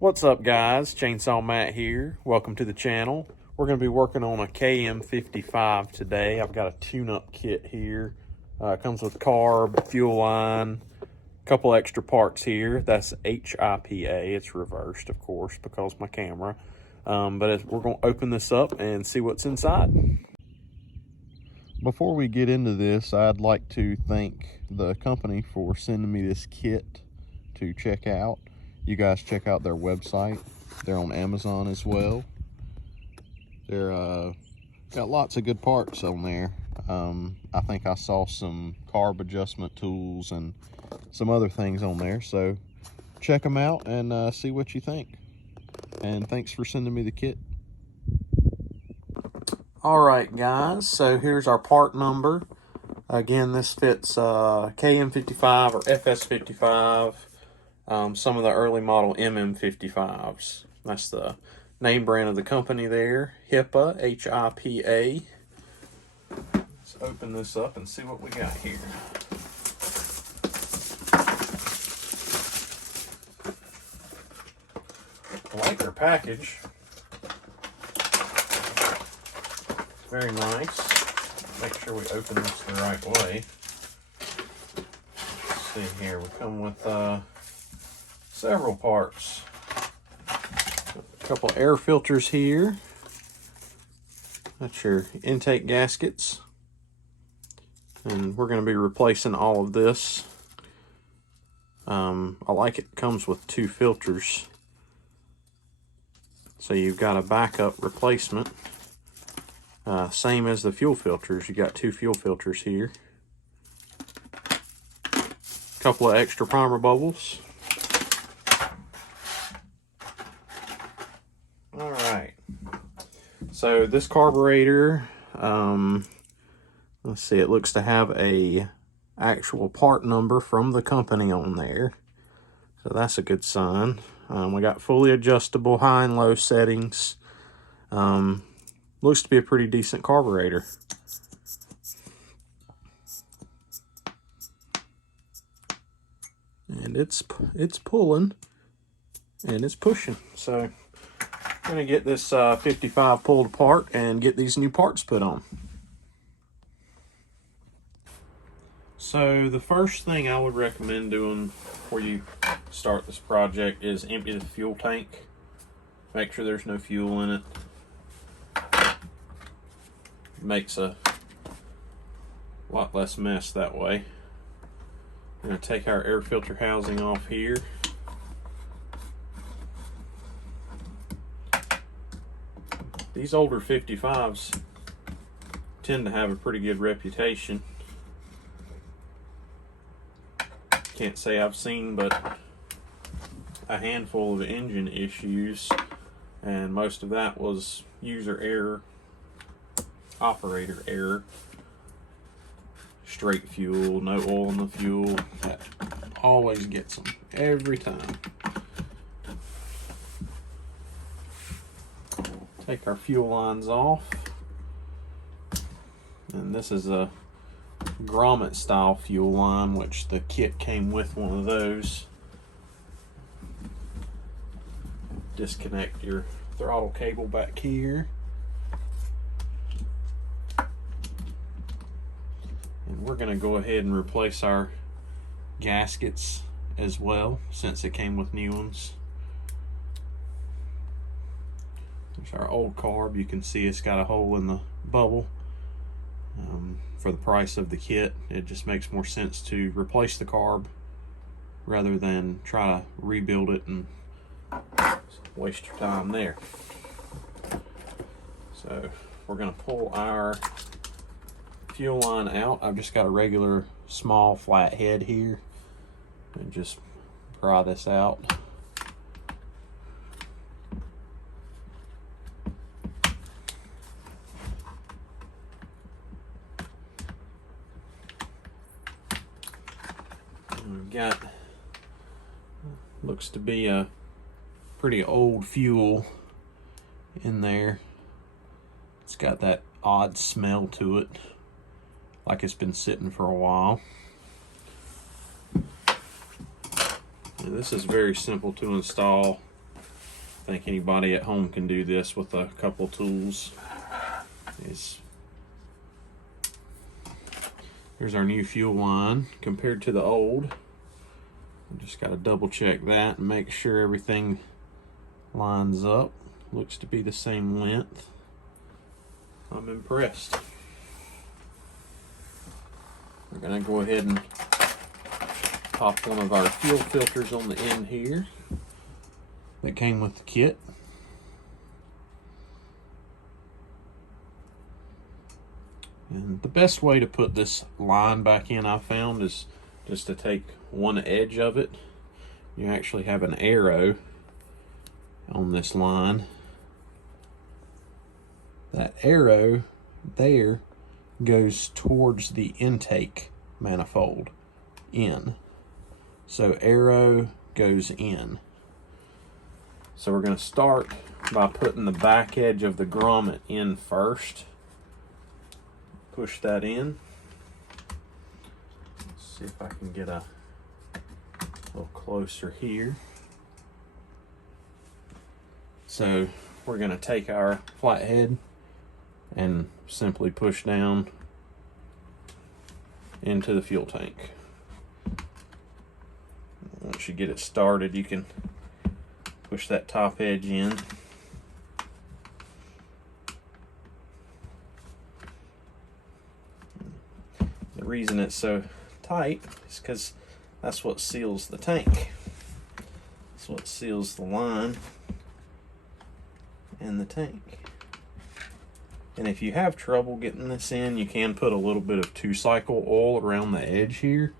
What's up, guys? Chainsaw Matt here. Welcome to the channel. We're going to be working on a KM55 today. I've got a tune-up kit here. It comes with carb, fuel line, a couple extra parts here. That's HIPA. It's reversed, of course, because my camera. We're going to open this up and see what's inside. Before we get into this, I'd like to thank the company for sending me this kit to check out. You guys check out their website. They're on Amazon as well. They're got lots of good parts on there. I think I saw some carb adjustment tools and some other things on there. So check them out and see what you think. And thanks for sending me the kit. All right, guys. So here's our part number. Again, this fits KM55 or FS55. Some of the early model MM55s. That's the name brand of the company there. Hipa, H-I-P-A. Let's open this up and see what we got here. I like their package. It's very nice. Make sure we open this the right way. Let's see here. We come with several parts. A couple air filters here. That's your intake gaskets. And we're going to be replacing all of this. I like it comes with two filters. So you've got a backup replacement. Same as the fuel filters. You got two fuel filters here. A couple of extra primer bubbles. So this carburetor, let's see, it looks to have a actual part number from the company on there. So that's a good sign. We got fully adjustable high and low settings. Looks to be a pretty decent carburetor. And it's pulling and it's pushing. So I'm going to get this 55 pulled apart and get these new parts put on. So the first thing I would recommend doing before you start this project is empty the fuel tank. Make sure there's no fuel in it. Makes a lot less mess that way. I'm going to take our air filter housing off here. These older 55s tend to have a pretty good reputation. Can't say I've seen but a handful of engine issues, and most of that was user error, operator error, straight fuel, no oil in the fuel. That always gets them every time. Take our fuel lines off, and this is a grommet style fuel line, which the kit came with one of those. Disconnect your throttle cable back here, and we're going to go ahead and replace our gaskets as well, since it came with new ones. There's our old carb. You can see it's got a hole in the bubble. For the price of the kit, it just makes more sense to replace the carb rather than try to rebuild it and waste your time there. So we're going to pull our fuel line out. I've just got a regular small flat head here, and just pry this out. We've got, looks to be a pretty old fuel in there. It's got that odd smell to it, like it's been sitting for a while. And this is very simple to install. I think anybody at home can do this with a couple tools. Here's our new fuel line compared to the old. Just got to double check that and make sure everything lines up. Looks to be the same length. I'm impressed. We're gonna go ahead and pop one of our fuel filters on the end here that came with the kit. And the best way to put this line back in, I found, is just to take one edge of it. You actually have an arrow on this line. That arrow there goes towards the intake manifold in. So arrow goes in. So we're going to start by putting the back edge of the grommet in first. Push that in. Let's see if I can get a little closer here. So we're going to take our flathead and simply push down into the fuel tank. Once you get it started, you can push that top edge in. The reason it's so tight is because that's what seals the tank. That's what seals the line and the tank. And if you have trouble getting this in, you can put a little bit of 2-cycle oil around the edge here,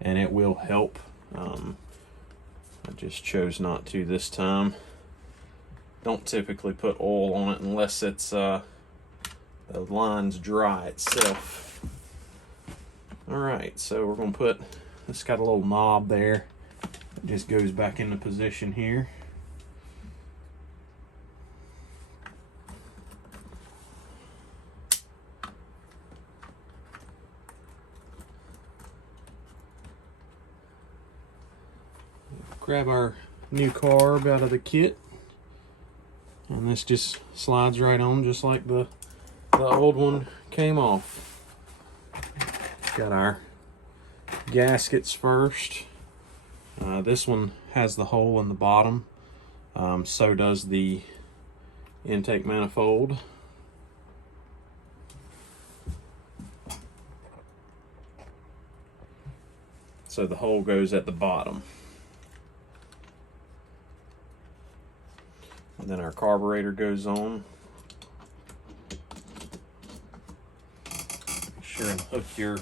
and it will help. I just chose not to this time. Don't typically put oil on it unless it's the line's dry itself. Alright, so we're going to put, it's got a little knob there. It just goes back into position here. Grab our new carb out of the kit, and this just slides right on just like the old one came off. Got our gaskets first. This one has the hole in the bottom, so does the intake manifold. So the hole goes at the bottom. And then our carburetor goes on. Make sure and hook your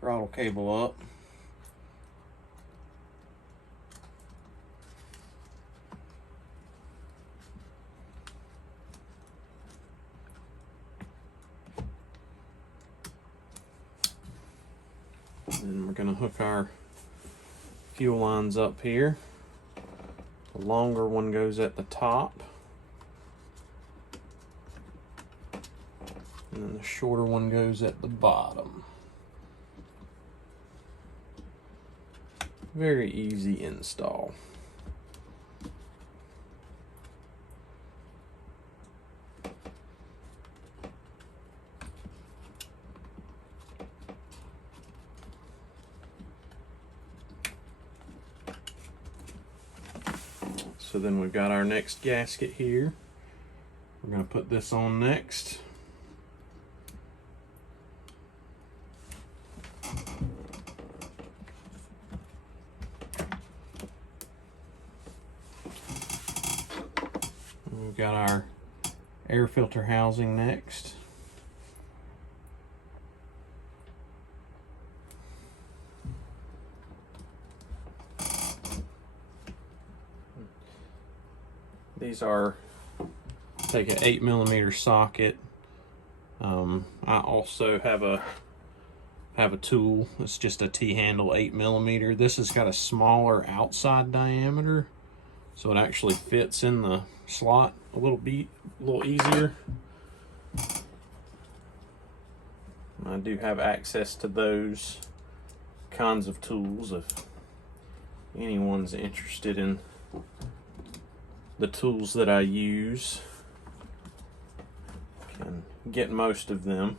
throttle cable up. And we're going to hook our fuel lines up here. The longer one goes at the top, and then the shorter one goes at the bottom. Very easy install. So then we've got our next gasket here. We're going to put this on next. We've got our air filter housing next. These are, take an 8mm socket. I also have a tool. It's just a T-handle 8mm. This has got a smaller outside diameter, so it actually fits in the slot a little easier. I do have access to those kinds of tools if anyone's interested in the tools that I use. Can get most of them.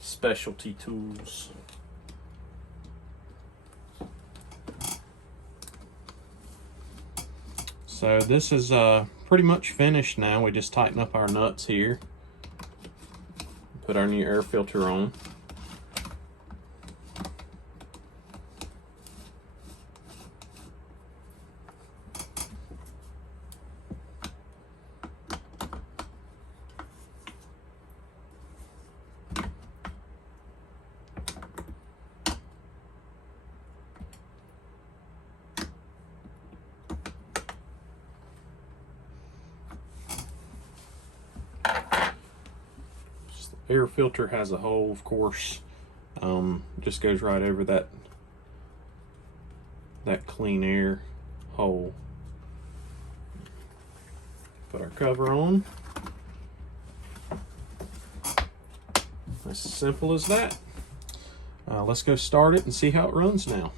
Specialty tools. So this is pretty much finished now. We just tighten up our nuts here. Put our new air filter on. Air filter has a hole, of course. Just goes right over that clean air hole. Put our cover on. As simple as that. Let's go start it and see how it runs now.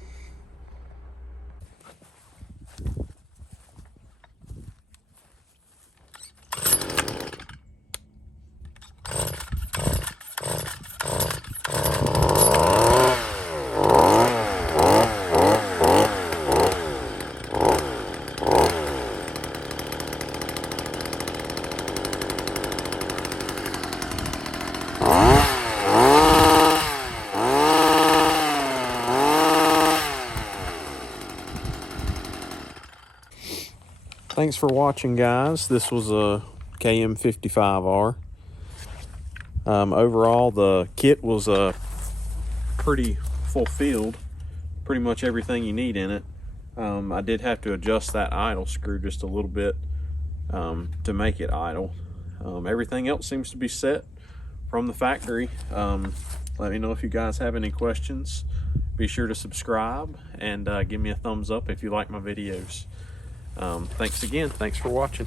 Thanks for watching, guys. This was a KM55R. Overall, the kit was pretty fulfilled. Pretty much everything you need in it. I did have to adjust that idle screw just a little bit to make it idle. Everything else seems to be set from the factory. Let me know if you guys have any questions. Be sure to subscribe and give me a thumbs up if you like my videos. Thanks again. Thanks for watching.